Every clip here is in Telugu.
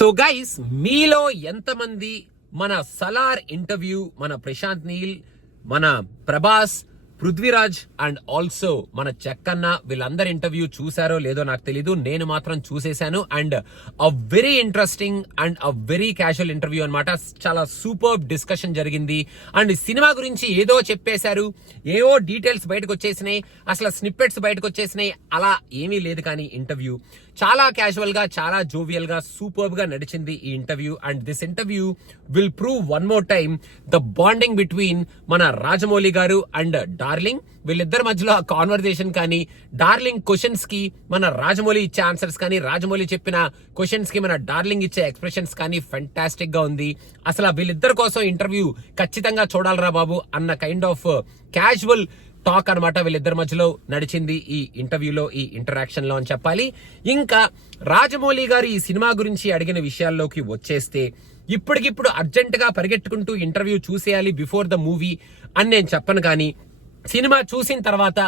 సో గైస్, మీలో ఎంతమంది మన సలార్ ఇంటర్వ్యూ, మన ప్రశాంత్ నీల్, మన ప్రభాస్, పృథ్వీరాజ్ అండ్ ఆల్సో మన చెక్కన్న వీళ్ళందరి ఇంటర్వ్యూ చూసారో లేదో నాకు తెలీదు. నేను మాత్రం చూసేశాను. And a very interesting and a very casual interview అన్నమాట. చాలా సూపర్ డిస్కషన్ జరిగింది. అండ్ సినిమా గురించి ఏదో చెప్పేశారు, ఏవో డీటెయిల్స్ బయటకు వచ్చేసినాయి, అసలు స్నిప్పెట్స్ బయటకు వచ్చేసినాయి. అలా ఏమీ లేదు. కానీ ఇంటర్వ్యూ చాలా క్యాజువల్ గా, చాలా జోవియల్ గా, సూపర్ గా నడిచింది ఈ interview. And this interview will prove one more time the bonding between మన రాజమౌళి గారు అండ్ డార్లింగ్. వీళ్ళిద్దరి మధ్యలో ఆ కాన్వర్సేషన్ కానీ, డార్లింగ్ క్వశ్చన్స్ కి మన రాజమౌళి ఇచ్చే ఆన్సర్స్ కానీ, రాజమౌళి చెప్పిన క్వశ్చన్స్ కి మన డార్లింగ్ ఇచ్చే ఎక్స్ప్రెషన్స్ కానీ ఫెంటాస్టిక్ గా ఉంది. అసలు వీళ్ళిద్దరి కోసం ఇంటర్వ్యూ ఖచ్చితంగా చూడాలరా బాబు అన్న కైండ్ ఆఫ్ క్యాజువల్ టాక్ అనమాట వీళ్ళిద్దరి మధ్యలో నడిచింది ఈ ఇంటర్వ్యూలో, ఈ ఇంటరాక్షన్ లో అని చెప్పాలి. ఇంకా రాజమౌళి గారు ఈ సినిమా గురించి అడిగిన విషయాల్లోకి వచ్చేస్తే, ఇప్పటికిప్పుడు అర్జెంట్ గా పరిగెట్టుకుంటూ ఇంటర్వ్యూ చూసేయాలి బిఫోర్ ద మూవీ అని నేను చెప్పను. కానీ సినిమా చూసిన తర్వాత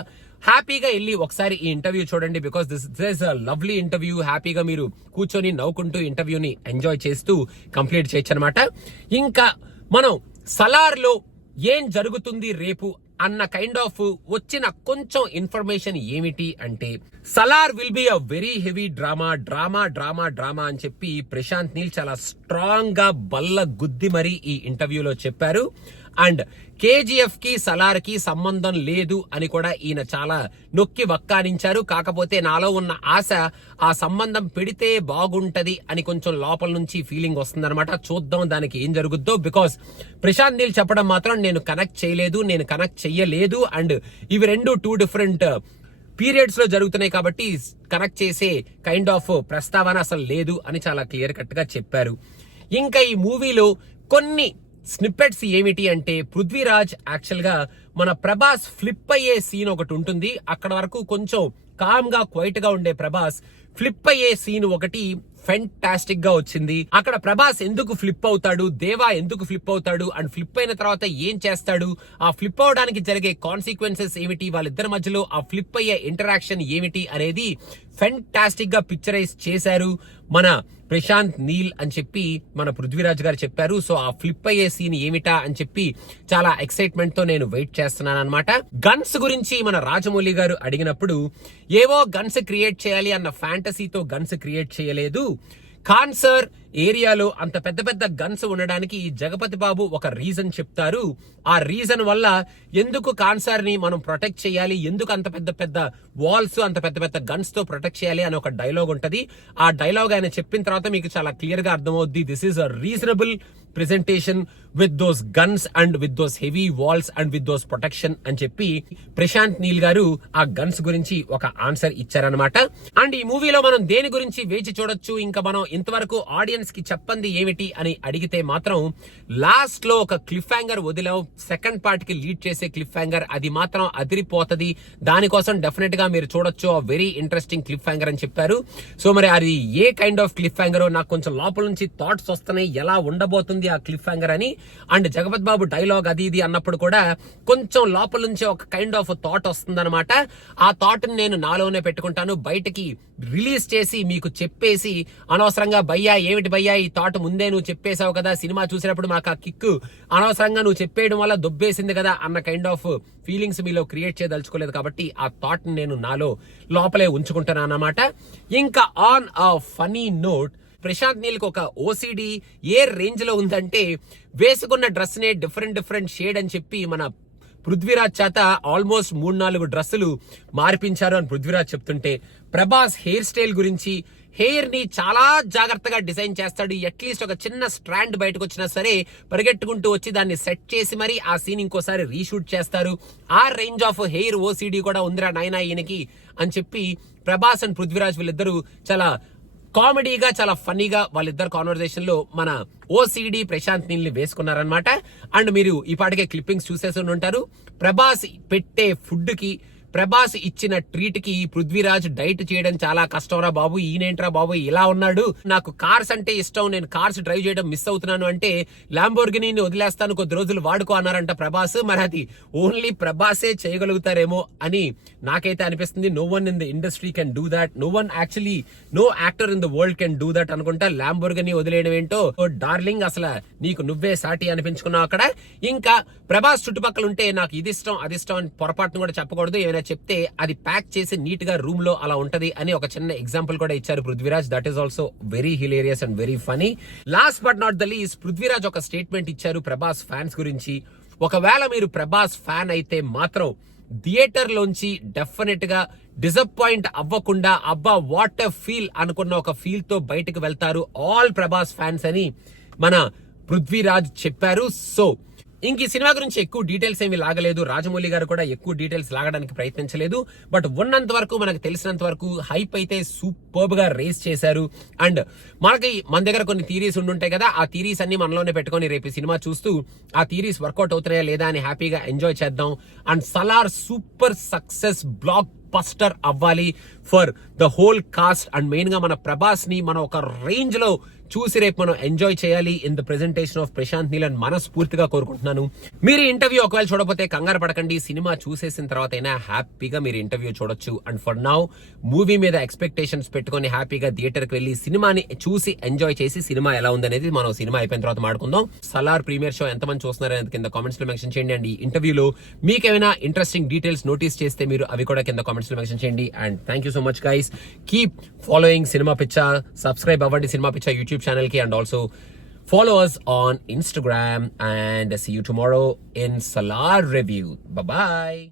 హ్యాపీగా వెళ్ళి ఒకసారి ఈ ఇంటర్వ్యూ చూడండి. Because this is a lovely interview. హ్యాపీగా మీరు కూర్చొని నవ్వుకుంటూ ఇంటర్వ్యూని ఎంజాయ్ చేస్తూ కంప్లీట్ చేయొచ్చు అనమాట. ఇంకా మనం సలార్ లో ఏం జరుగుతుంది రేపు అన్న కైండ్ ఆఫ్ వచ్చిన కొంచెం ఇన్ఫర్మేషన్ ఏమిటి అంటే, Salaar will be a very heavy drama అని చెప్పి ప్రశాంత్ నీల్ చాలా స్ట్రాంగ్ గా బల్ల గుద్ది మరీ ఈ ఇంటర్వ్యూలో చెప్పారు. అండ్ కేజీఎఫ్ కి సలార్ కి సంబంధం లేదు అని కూడా ఈయన చాలా నొక్కి వక్కానించారు. కాకపోతే నాలో ఉన్న ఆశ ఆ సంబంధం పెడితే బాగుంటది అని కొంచెం లోపల నుంచి ఫీలింగ్ వస్తుందన్నమాట. చూద్దాం దానికి ఏం జరుగుద్దో. బికాస్ ప్రశాంత్ నీల్ చెప్పడం మాత్రం నేను కనెక్ట్ చెయ్యలేదు. అండ్ ఇవి రెండు 2 డిఫరెంట్ పీరియడ్స్ లో జరుగుతున్నాయి కాబట్టి కనెక్ట్ చేసే కైండ్ ఆఫ్ ప్రస్తావన అసలు లేదు అని చాలా క్లియర్ కట్ గా చెప్పారు. ఇంకా ఈ మూవీలో కొన్ని స్నిప్పెట్స్ ఏమిటి అంటే, పృథ్వీరాజ్ యాక్చువల్ గా మన ప్రభాస్ ఫ్లిప్ అయ్యే సీన్ ఒకటి ఉంటుంది. అక్కడ వరకు కొంచెం కామ్ గా క్వైట్ గా ఉండే ప్రభాస్ ఫ్లిప్ అయ్యే సీన్ ఒకటి ఫెంటాస్టిక్ గా వచ్చింది. అక్కడ ప్రభాస్ ఎందుకు ఫ్లిప్ అవుతాడు, దేవా ఎందుకు ఫ్లిప్ అవుతాడు, అండ్ ఫ్లిప్ అయిన తర్వాత ఏం చేస్తాడు, ఆ ఫ్లిప్ అవడానికి జరిగే కాన్సిక్వెన్సెస్ ఏమిటి, వాళ్ళిద్దరి మధ్యలో ఆ ఫ్లిప్ అయ్యే ఇంటరాక్షన్ ఏమిటి అనేది ఫెంటాస్టిక్ గా పిక్చరైజ్ చేశారు మన ప్రశాంత్ నీల్ అని చెప్పి మన పృథ్వీరాజ్ గారు చెప్పారు. సో ఆ ఫ్లిప్ అయ్యే సీన్ ఏమిటా అని చెప్పి చాలా ఎక్సైట్మెంట్ తో నేను వెయిట్ చేస్తున్నాను అనమాట. గన్స్ గురించి మన రాజమౌళి గారు అడిగినప్పుడు ఏవో గన్స్ క్రియేట్ చేయాలి అన్న ఫ్యాంటసీతో గన్స్ క్రియేట్ చేయలేదు. కాన్సర్ ఏరియాలో అంత పెద్ద పెద్ద గన్స్ ఉండడానికి జగపతి బాబు ఒక రీజన్ చెప్తారు. ఆ రీజన్ వల్ల ఎందుకు కాన్సర్ ని మనం ప్రొటెక్ట్ చేయాలి, ఎందుకు అంత పెద్ద పెద్ద వాల్స్, అంత పెద్ద పెద్ద గన్స్ తో ప్రొటెక్ట్ చేయాలి అని ఒక డైలాగ్ ఉంటది. ఆ డైలాగ్ ఆయన చెప్పిన తర్వాత మీకు చాలా క్లియర్ గా అర్థమవుద్ది. This is a reasonable presentation with those guns and with those heavy walls and with those protection అని చెప్పి ప్రశాంత్ నీల్ గారు ఆ గన్స్ గురించి ఒక ఆన్సర్ ఇచ్చారనమాట. అండ్ ఈ మూవీలో మనం దేని గురించి వేచి చూడొచ్చు, ఇంకా మనం ఇంతవరకు ఆడియన్స్ కి చెప్పండి ఏమిటి అని అడిగితే మాత్రం, లాస్ట్ లో ఒక క్లిఫ్ హ్యాంగర్ వదిలాం, సెకండ్ పార్ట్ కి లీడ్ చేసే క్లిఫ్ హ్యాంగర్, అది మాత్రం అదిరిపోతది. దానికోసం డెఫినెట్ గా మీరు చూడొచ్చు. ఆ వెరీ ఇంట్రెస్టింగ్ క్లిఫ్ హ్యాంగర్ అని చెప్పారు. సో మరి అది ఏ కైండ్ ఆఫ్ క్లిఫ్ హ్యాంగర్, నాకు కొంచెం లోపల నుంచి థాట్స్ వస్తున్నాయి ఎలా ఉండబోతుంది ఆ క్లిఫ్ హ్యాంగర్ అని. అండ్ జగపత్ బాబు డైలాగ్ అది ఇది అన్నప్పుడు కూడా కొంచెం లోపల నుంచి ఒక కైండ్ ఆఫ్ థాట్ వస్తుందన్నమాట. ఆ థాట్ ని నేను నాలోనే పెట్టుకుంటాను, బయటకి రిలీజ్ చేసి మీకు చెప్పేసి అనవసరంగా భయ్యా ఏమిటి భయ్యా ఈ థాట్ ముందే నువ్వు చెప్పేశావు కదా, సినిమా చూసినప్పుడు మాకు ఆ కిక్ అనవసరంగా నువ్వు చెప్పేయడం వల్ల దొబ్బేసింది కదా అన్న కైండ్ ఆఫ్ ఫీలింగ్స్ మీలో క్రియేట్ చేయదలుచుకోలేదు. కాబట్టి ఆ థాట్ ని నేను నాలో లోపలే ఉంచుకుంటాను అన్నమాట. ఇంకా on a funny note, Prashanth Neel కు ఒక ఓసిడి ఏ రేంజ్ లో ఉందంటే, వేసుకున్న డ్రెస్ నే డిఫరెంట్ షేడ్ అని చెప్పి మన పృథ్వీరాజ్ చేత ఆల్మోస్ట్ 3-4 డ్రెస్సులు మార్పించారు అని పృథ్వీరాజ్ చెప్తుంటే, ప్రభాస్ హెయిర్ స్టైల్ గురించి, హెయిర్ ని చాలా జాగ్రత్తగా డిజైన్ చేస్తాడు. అట్లీస్ట్ ఒక చిన్న స్ట్రాండ్ బయటకు వచ్చినా సరే పరిగెట్టుకుంటూ వచ్చి దాన్ని సెట్ చేసి మరి ఆ సీన్ ఇంకోసారి రీషూట్ చేస్తారు. ఆ రేంజ్ ఆఫ్ హెయిర్ ఓసిడి కూడా ఉందిరా నాయనా ఈయనకి అని చెప్పి ప్రభాస్ అండ్ పృథ్వీరాజ్ వీళ్ళిద్దరూ చాలా కామెడీగా, చాలా ఫన్నీగా వాళ్ళిద్దరు కాన్వర్సేషన్ లో మన ఓసిడి ప్రశాంత్ నీల్ ని వేసుకున్నారనమాట. అండ్ మీరు ఈ పాటికే క్లిప్పింగ్స్ చూసేసి ఉంటారు. ప్రభాస్ పెట్టే ఫుడ్ కి ప్రభాస్ ఇచ్చిన ట్రీట్ కి పృథ్వీరాజ్ డైట్ చేయడం చాలా కష్టంరా బాబు, ఈయనేంట్రా బాబు ఇలా ఉన్నాడు, నాకు కార్స్ అంటే ఇష్టం, నేను కార్స్ డ్రైవ్ చేయడం మిస్ అవుతున్నాను అంటే ల్యాంబోర్గినీని వదిలేస్తాను కొద్ది రోజులు వాడుకో అన్నారంట ప్రభాస్. మరి అది ఓన్లీ ప్రభాసే చేయగలుగుతారేమో అని నాకైతే అనిపిస్తుంది. No one in the industry can do that, no one actually no actor in the world can do that అనుకుంటా. ల్యాంబోర్గిని వదిలేయడం ఏంటో డార్లింగ్, అసలు నీకు నువ్వే సాటి అనిపించుకున్నావు అక్కడ. ఇంకా ప్రభాస్ చుట్టుపక్కల ఉంటే నాకు ఇది ఇష్టం అది ఇష్టం అని పొరపాటును కూడా చెప్పకూడదు. ఏమైనా చెప్తే అది ప్యాక్ చేసి నీట్ గా రూమ్ లో అలా ఉంటది అని ఒక చిన్న ఎగ్జాంపుల్ కూడా ఇచ్చారు Prithviraj. That is also very hilarious and very funny. Last but not the least, Prithviraj ఒక స్టేట్మెంట్ ఇచ్చారు ప్రభాస్ ఫ్యాన్స్ గురించి. ఒకవేళ మీరు ప్రభాస్ ఫ్యాన్ అయితే మాత్రం థియేటర్ లోంచి డెఫినెట్ గా డిసప్పాయింట్ అవ్వకుండా అబ్బా వాట్ ఎ ఫీల్ అనుకున్న ఒక ఫీల్ తో బయటకు వెళ్తారు ఆల్ ప్రభాస్ ఫ్యాన్స్ అని మన పృథ్వీరాజ్ చెప్పారు. సో ఇంక ఈ సినిమా గురించి ఎక్కువ డీటెయిల్స్ ఏమి లాగలేదు, రాజమౌళి గారు కూడా ఎక్కువ డీటెయిల్స్ లాగడానికి ప్రయత్నించలేదు. బట్ ఉన్నంత వరకు మనకు తెలిసినంత వరకు హైప్ అయితే సూపర్బ్ గా రేస్ చేశారు. అండ్ మన దగ్గర కొన్ని థీరీస్ ఉండుంటాయి కదా, ఆ థీరీస్ అన్ని మనలోనే పెట్టుకొని రేపు ఈ సినిమా చూస్తూ ఆ థీరీస్ వర్కౌట్ అవుతున్నాయా లేదా అని హ్యాపీగా ఎంజాయ్ చేద్దాం. And Salaar super success blockbuster అవ్వాలి for the whole cast. And main గా మన ప్రభాస్ ని మనం ఒక రేంజ్ లో చూసి రేపు మనం ఎంజాయ్ చేయాలి in the presentation of Prashanth Neel అని మనస్ఫూర్తిగా కోరుకుంటున్నాను. మీరు ఇంటర్వ్యూ ఒకవేళ చూడకపోతే కంగారు పడకండి, సినిమా చూసేసిన తర్వాత అయినా హ్యాపీగా మీరు ఇంటర్వ్యూ చూడొచ్చు. అండ్ ఫర్ నౌ మూవీ మీద ఎక్స్పెక్టేషన్స్ పెట్టుకొని హ్యాపీగా థియేటర్ కి వెళ్లి సినిమాని చూసి ఎంజాయ్ చేసి సినిమా ఎలా ఉందనేది మనం సినిమా అయిపోయిన తర్వాత మాట్లాడుకుందాం. సలార్ ప్రీమియర్ షో ఎంతమంది చూస్తున్నారు అనేది కింద కామెంట్స్ లో మెన్షన్ చేయండి. అండ్ ఈ ఇంటర్వ్యూలో మీకు ఏమైనా ఇంట్రెస్టింగ్ డీటెయిల్స్ నోటీస్ చేస్తే మీరు అవి కూడా కింద కామెంట్స్ లో మెన్షన్ చేయండి. And thank you so much guys, keep following cinema పిచ్చా, సబ్స్క్రైబ్ అవ్వండి సినిమా పిచ్చా YouTube channel ki, and also follow us on Instagram, and see you tomorrow in Salar Review. Bye bye.